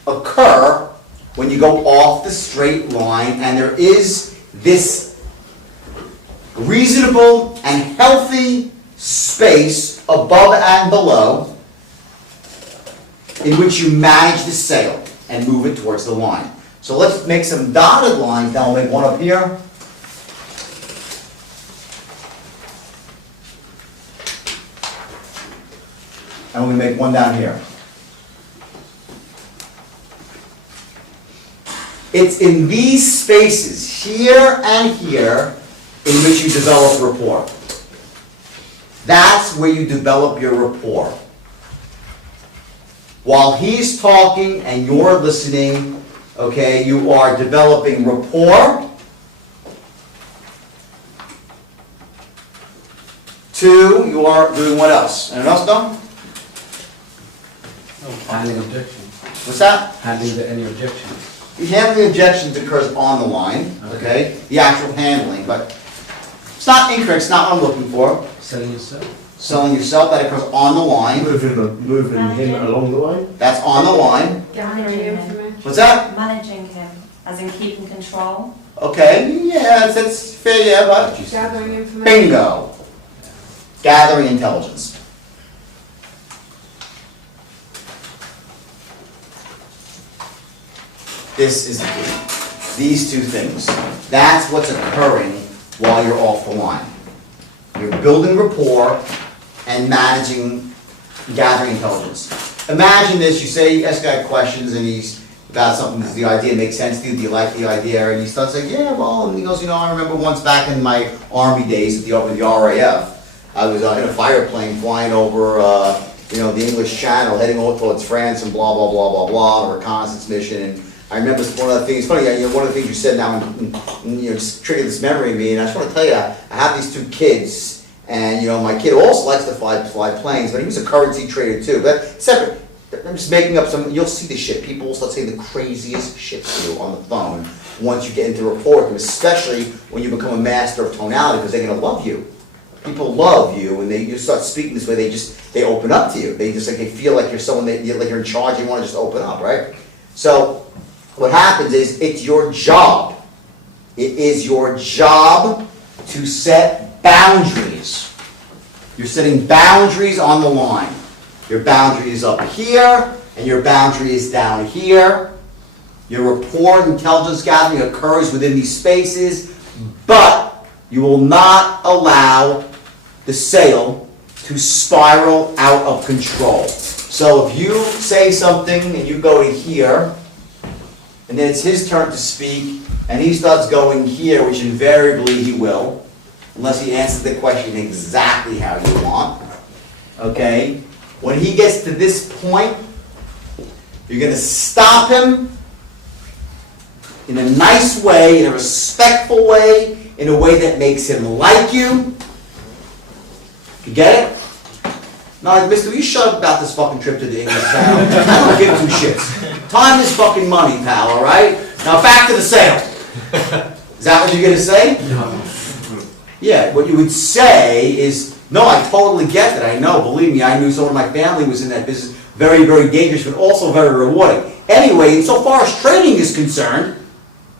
occur when you go off the straight line, and there is this reasonable and healthy space above and below in which you manage the sail and move it towards the line. So let's make some dotted lines. Now we'll make one up here. And we make one down here. It's in these spaces, here and here, in which you develop rapport. That's where you develop your rapport. While he's talking and you're listening, okay, you are developing rapport. 2, you are doing what else? Anyone else done? Handling objections. What's that? Handling any objections. The handling objections occurs on the line, okay? The actual handling, but it's not incorrect, it's not what I'm looking for. Selling yourself. Selling yourself, that occurs on the line. Moving him along the way. That's on the line. Gathering information. What's that? Managing him, as in keeping control. Okay, yeah, that's fair, yeah, but Gathering information. bingo. Gathering intelligence. This is the key. These two things. That's what's occurring while you're off the line. You're building rapport and managing, gathering intelligence. Imagine this, you say, you ask a guy questions and he's about something, does the idea make sense to you, do you like the idea? And he starts saying, yeah, well, and he goes, I remember once back in my Army days with the RAF, I was in a fighter plane flying over, the English Channel, heading over towards France and blah, blah, blah, blah, blah, on a reconnaissance mission. And I remember one of the things, funny, one of the things you said now, just triggered this memory in me, and I just want to tell you, I have these 2 kids, and my kid also likes to fly planes, but he was a currency trader too, but separate. I'm just making up some, you'll see the shit, people will start saying the craziest shit to you on the phone once you get into rapport with them, especially when you become a master of tonality, because they're going to love you. People love you, and you start speaking this way, they open up to you. They feel like you're someone, like you're in charge, you want to just open up, right? So, what happens is, it's your job. It is your job to set boundaries. You're setting boundaries on the line. Your boundary is up here, and your boundary is down here. Your rapport and intelligence gathering occurs within these spaces, but you will not allow the sale to spiral out of control. So if you say something and you go to here, and then it's his turn to speak, and he starts going here, which invariably he will, unless he answers the question exactly how you want, okay? When he gets to this point, you're going to stop him in a nice way, in a respectful way, in a way that makes him like you. You get it? Now, like, mister, will you shut up about this fucking trip to the English Channel? I don't give 2 shits. Time is fucking money, pal, alright? Now back to the sale. Is that what you're going to say? No. Yeah, what you would say is, no, I totally get that, I know, believe me, I knew someone in my family was in that business, very, very dangerous, but also very rewarding. Anyway, insofar as trading is concerned,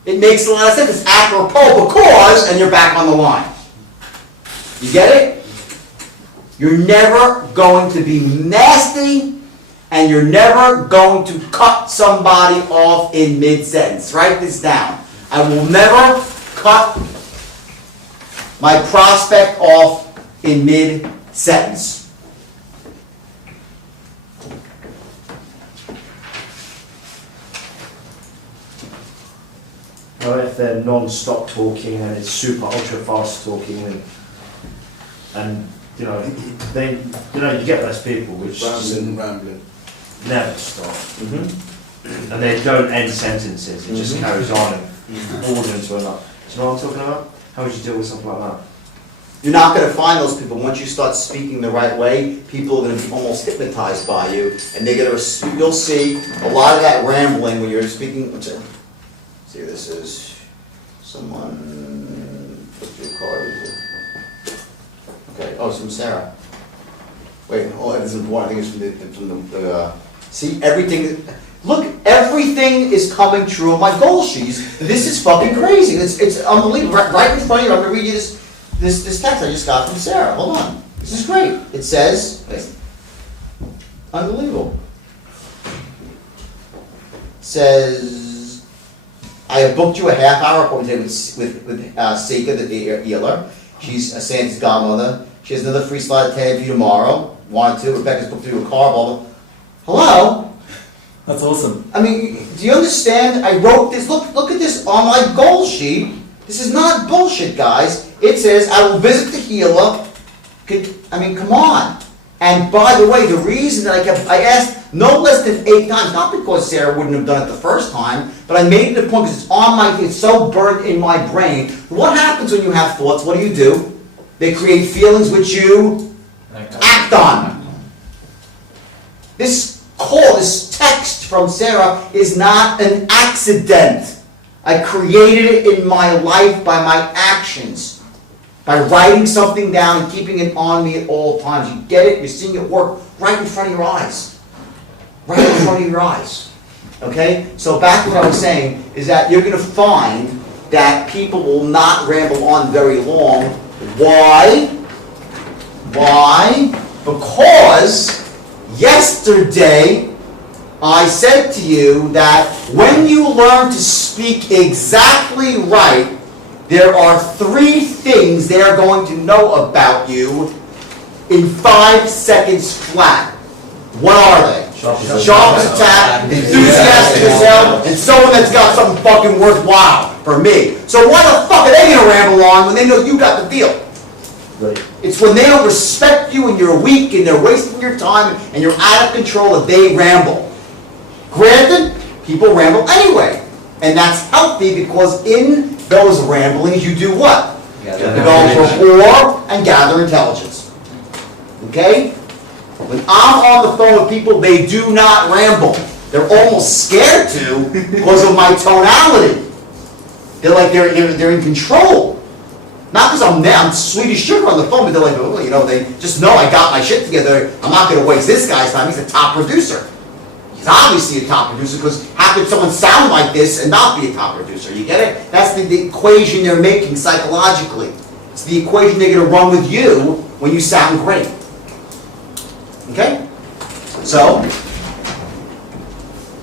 it makes a lot of sense, it's apropos because, and you're back on the line. You get it? You're never going to be nasty, and you're never going to cut somebody off in mid-sentence. Write this down. I will never cut my prospect off in mid-sentence. Well, if they're non-stop talking and it's super ultra fast talking and then you get those people which Rambling. never stop. And they don't end sentences, it just carries on and all into another. Do you know what I'm talking about? How would you deal with something like that? You're not going to find those people. Once you start speaking the right way, people are going to be almost hypnotized by you, and they're going to. You'll see a lot of that rambling when you're speaking. See, this is someone put your card. Okay. Oh, it's from Sarah. Wait. Oh, this is important. I think it's from the. See, everything. Look, everything is coming true on my goal sheets. This is fucking crazy. It's unbelievable. Right in front of you, I'm going to read you this text I just got from Sarah. Hold on. This is great. It says, unbelievable. It says, I have booked you a half-hour appointment with Sika, the healer. She's Santa's godmother. She has another free slot at 10 for you tomorrow. Wanted to. Rebecca's booked you a car. Blah, blah. Hello? That's awesome. I mean, do you understand? I wrote this. Look at this on my goal sheet. This is not bullshit, guys. It says, I will visit the healer. I mean, come on. And by the way, the reason that I asked no less than 8 times, not because Sarah wouldn't have done it the first time, but I made it a point because it's so burned in my brain. What happens when you have thoughts? What do? They create feelings which you act on. This text from Sarah is not an accident. I created it in my life by my actions. By writing something down and keeping it on me at all times. You get it? You're seeing it work right in front of your eyes. Right in front of your eyes. Okay? So back to what I was saying is that you're going to find that people will not ramble on very long. Why? Because yesterday I said to you that when you learn to speak exactly right, there are 3 things they are going to know about you in 5 seconds flat. What are they? Sharp as a tack, enthusiastic as hell, and someone that's got something fucking worthwhile for me. So why the fuck are they gonna ramble on when they know you got the deal? Right. It's when they don't respect you and you're weak and they're wasting your time and you're out of control that they ramble. Granted, people ramble anyway. And that's healthy because in those ramblings you do what? Develop rapport and gather intelligence. Okay? When I'm on the phone with people, they do not ramble. They're almost scared to because of my tonality. They're like they're in control. Not because I'm sweet as sugar on the phone, but they're like, oh, you know, they just know I got my shit together. I'm not going to waste this guy's time. He's a top producer. He's obviously a top producer because how could someone sound like this and not be a top producer? You get it? That's the equation they're making psychologically. It's the equation they're going to run with you when you sound great. Okay? So,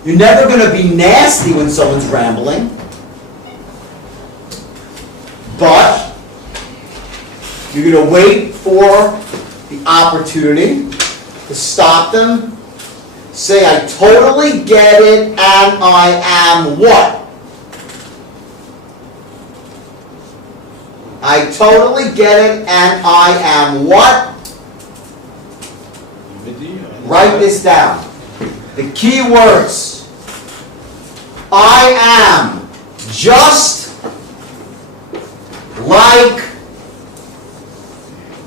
you're never going to be nasty when someone's rambling, but you're going to wait for the opportunity to stop them. Say, I totally get it, and I am what? I totally get it, and I am what? Write this down. The key words. I am just like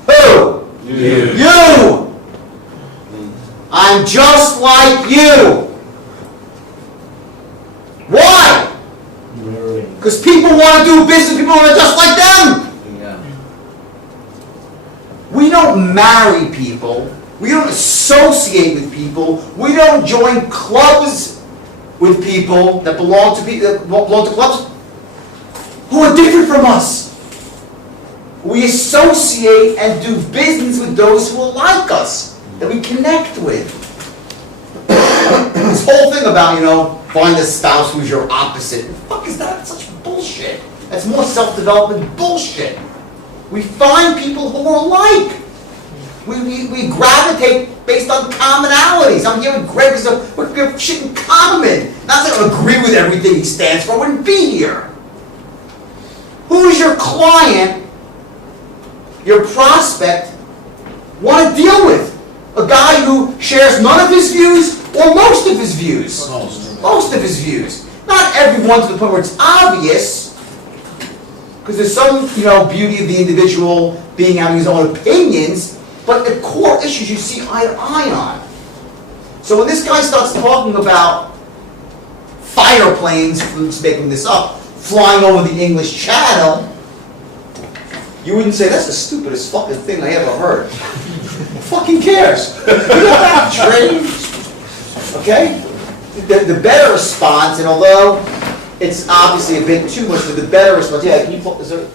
who? You! I'm just like you. Why? Because people want to do business with people who are just like them. We don't marry people. We don't associate with people. We don't join clubs with people that belong to clubs who are different from us. We associate and do business with those who are like us, that we connect with. This whole thing about, find a spouse who's your opposite. What the fuck is that? That's such bullshit. That's more self-development bullshit. We find people who are alike. We gravitate based on commonalities. I'm here with Greg because we have shit in common. Not that I agree with everything he stands for, I wouldn't be here. Who is your client, your prospect, want to deal with? A guy who shares none of his views or most of his views? Most of his views. Not everyone to the point where it's obvious, because there's some, beauty of the individual having his own opinions, but the core issues you see eye to eye on. So when this guy starts talking about fighter planes, I'm just making this up, flying over the English Channel, you wouldn't say, that's the stupidest fucking thing I ever heard. Who fucking cares? You know that train? Okay? The better response, and although it's obviously a bit too much, but the better response, can you pull, is there?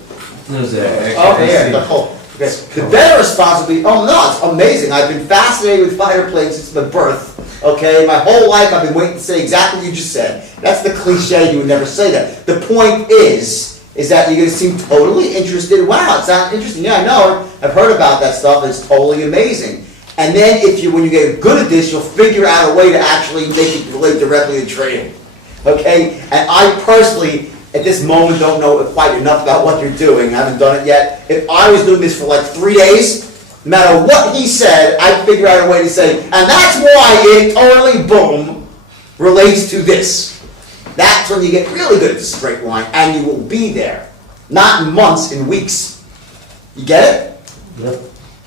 The better response would be, oh no, it's amazing. I've been fascinated with fighter planes since my birth. Okay, my whole life I've been waiting to say exactly what you just said. That's the cliche, you would never say that. The point is that you're gonna seem totally interested. Wow, it sounds interesting. Yeah, I know. I've heard about that stuff. It's totally amazing. And then when you get good at this, you'll figure out a way to actually make it relate directly to trading. Okay? And I personally, at this moment, don't know quite enough about what you're doing. I haven't done it yet. If I was doing this for like 3 days, no matter what he said, I'd figure out a way to say, and that's why it totally, boom, relates to this. That's when you get really good at the straight line, and you will be there. Not in months, in weeks. You get it? Yep.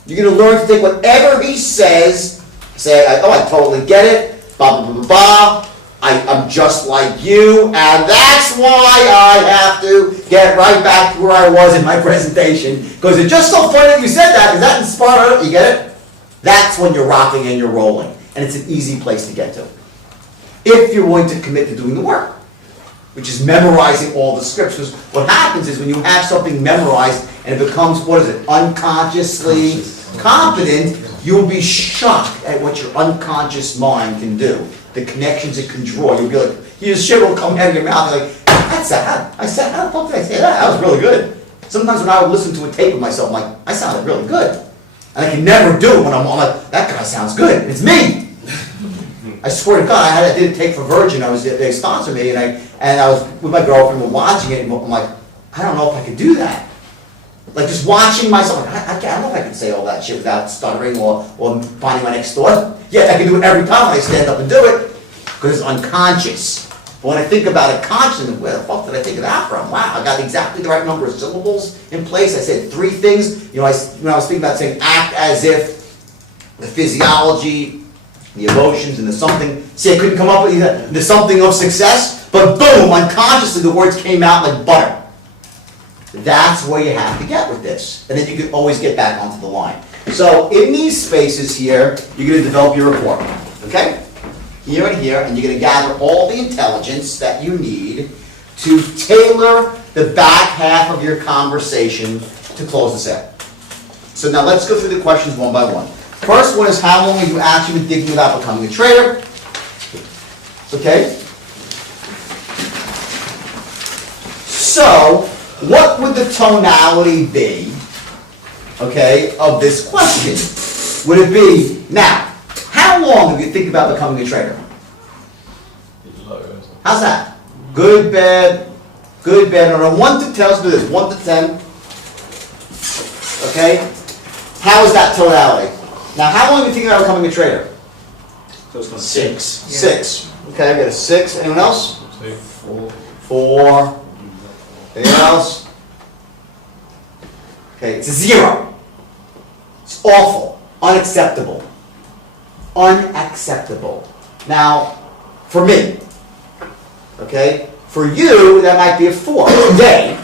You're going to learn to take whatever he says, say, oh, I totally get it, blah, blah, blah, blah, I'm just like you, and that's why I have to get right back to where I was in my presentation, because it's just so funny that you said that, because that inspired it, you get it? That's when you're rocking and you're rolling, and it's an easy place to get to. If you're willing to commit to doing the work, which is memorizing all the scripts. Because what happens is when you have something memorized and it becomes, unconsciously competent, you'll be shocked at what your unconscious mind can do. The connections it can draw. You'll be like, shit will come out of your mouth. You're like, that's sad. How the fuck did I say that? That was really good. Sometimes when I would listen to a tape of myself, I'm like, I sounded really good. And I can never do it when I'm like, that guy sounds good. It's me. I swear to God, I did a tape for Virgin. They sponsored me, and I was with my girlfriend. We're watching it, and I'm like, I don't know if I could do that. Like just watching myself, I don't know if I can say all that shit without stuttering or finding my next thought. Yet I can do it every time when I stand up and do it because it's unconscious. But when I think about it consciously, where the fuck did I think of that from? Wow, I got exactly the right number of syllables in place. I said 3 things. When I was thinking about saying act as if, the physiology, the emotions, and the something. See, I couldn't come up with the something of success, but boom, unconsciously the words came out like butter. That's where you have to get with this. And then you can always get back onto the line. So in these spaces here, you're going to develop your rapport. Okay? Here and here, and you're going to gather all the intelligence that you need to tailor the back half of your conversation to close the sale. So now let's go through the questions one by one. First one is, how long have you actually been thinking about becoming a trader? Okay? So, what would the tonality be, okay, of this question? Would it be, now, how long have you think about becoming a trader? How's that? Good, bad, on a 1 to 10, let's do this, 1 to 10. Okay? How is that tonality? Now, how long have you thinking about becoming a trader? 6. 6. Okay, I got a 6. Anyone else? 4. 4. Anyone else? Okay, it's a 0. It's awful. Unacceptable. Unacceptable. Now, for me, okay, for you, that might be a 4 today.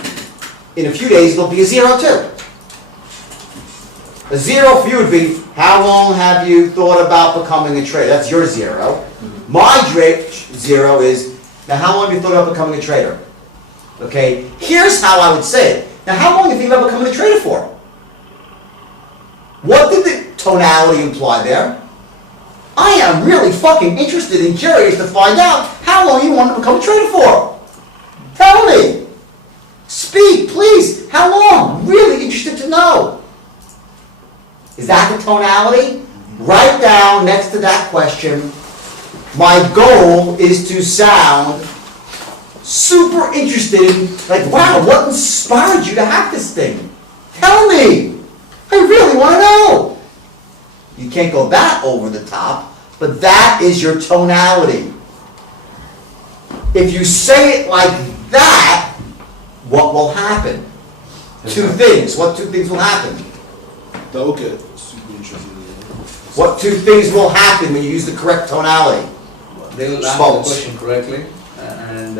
In a few days, it'll be a 0 too. A 0 for you would be, how long have you thought about becoming a trader? That's your 0. My 0 is, now how long have you thought about becoming a trader? Okay, here's how I would say it. Now how long do you think about becoming a trader for? What did the tonality imply there? I am really fucking interested and curious to find out how long you want to become a trader for. Tell me. Speak, please. How long? I'm really interested to know. Is that the tonality? Write down next to that question, my goal is to sound super interested, like, wow, what inspired you to have this thing? Tell me. I really want to know. You can't go that over the top, but that is your tonality. If you say it like that, what will happen? 2 things. What 2 things will happen? They'll get super interested. What 2 things will happen when you use the correct tonality? They will answer the Smokes. question correctly, and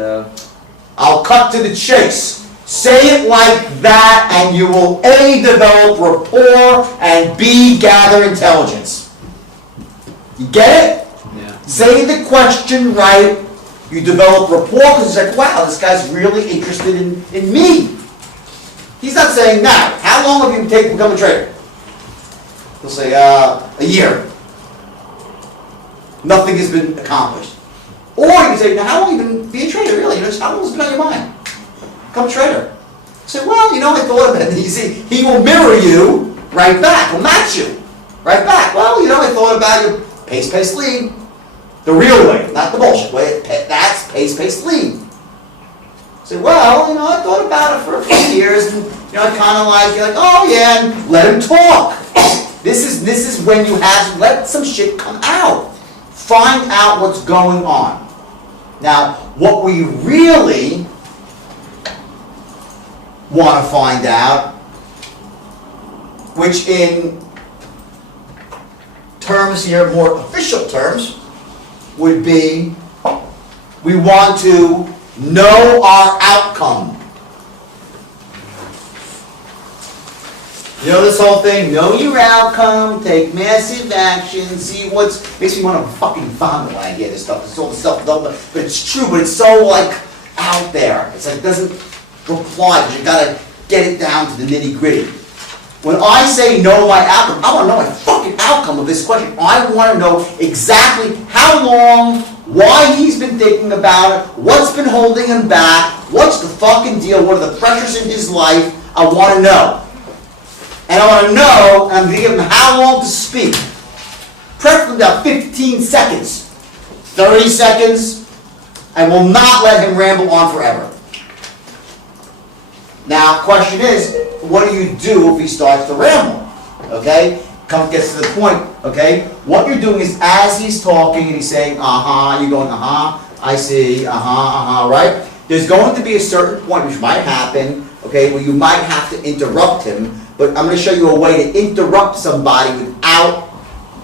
I'll cut to the chase. Say it like that and you will A, develop rapport, and B, gather intelligence. You get it? yeah. Say the question right, you develop rapport because it's like, wow, this guy's really interested in me. He's not saying, now, how long have you taken to become a trader? He'll say, a year. Nothing has been accomplished. Or you can say, now how long have you been being a trader, really? How long has it been on your mind? Become a trader. Say, well, I thought about it. You see, he will mirror you right back. He'll match you right back. Well, I thought about you. Pace, pace, lead. The real way, not the bullshit way. That's pace, pace, lead. Say, well, I thought about it for a few years, and I kind of you're like, oh yeah, and let him talk. This is when you let some shit come out. Find out what's going on. Now, what we really want to find out, which in terms here, more official terms, would be we want to know our outcome. This whole thing, know your outcome, take massive action, see makes me want to fucking vomit when I hear this stuff. It's all the stuff, but it's true, but it's so out there. It's it doesn't reply, because you gotta get it down to the nitty gritty. When I say know my outcome, I want to know my fucking outcome of this question. I want to know exactly how long, why he's been thinking about it, what's been holding him back, what's the fucking deal, what are the pressures in his life. I want to know. And I want to know, and I'm going to give him how long to speak. Preferably about 15 seconds, 30 seconds, and will not let him ramble on forever. Now, question is, what do you do if he starts to ramble? Okay? Gets to the point, okay? What you're doing is, as he's talking and he's saying, you're going, I see, right? There's going to be a certain point, which might happen, okay, where you might have to interrupt him, but I'm going to show you a way to interrupt somebody without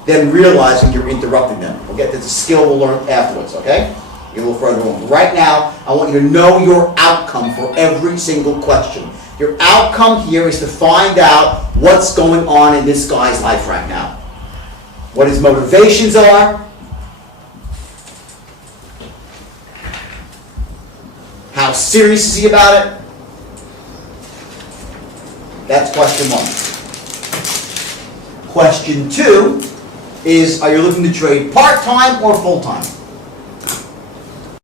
them realizing you're interrupting them. Okay? That's a skill we'll learn afterwards, okay? Get a little further on. Right now, I want you to know your outcome for every single question. Your outcome here is to find out what's going on in this guy's life right now. What his motivations are. How serious is he about it? That's question one. Question two is, are you looking to trade part-time or full-time?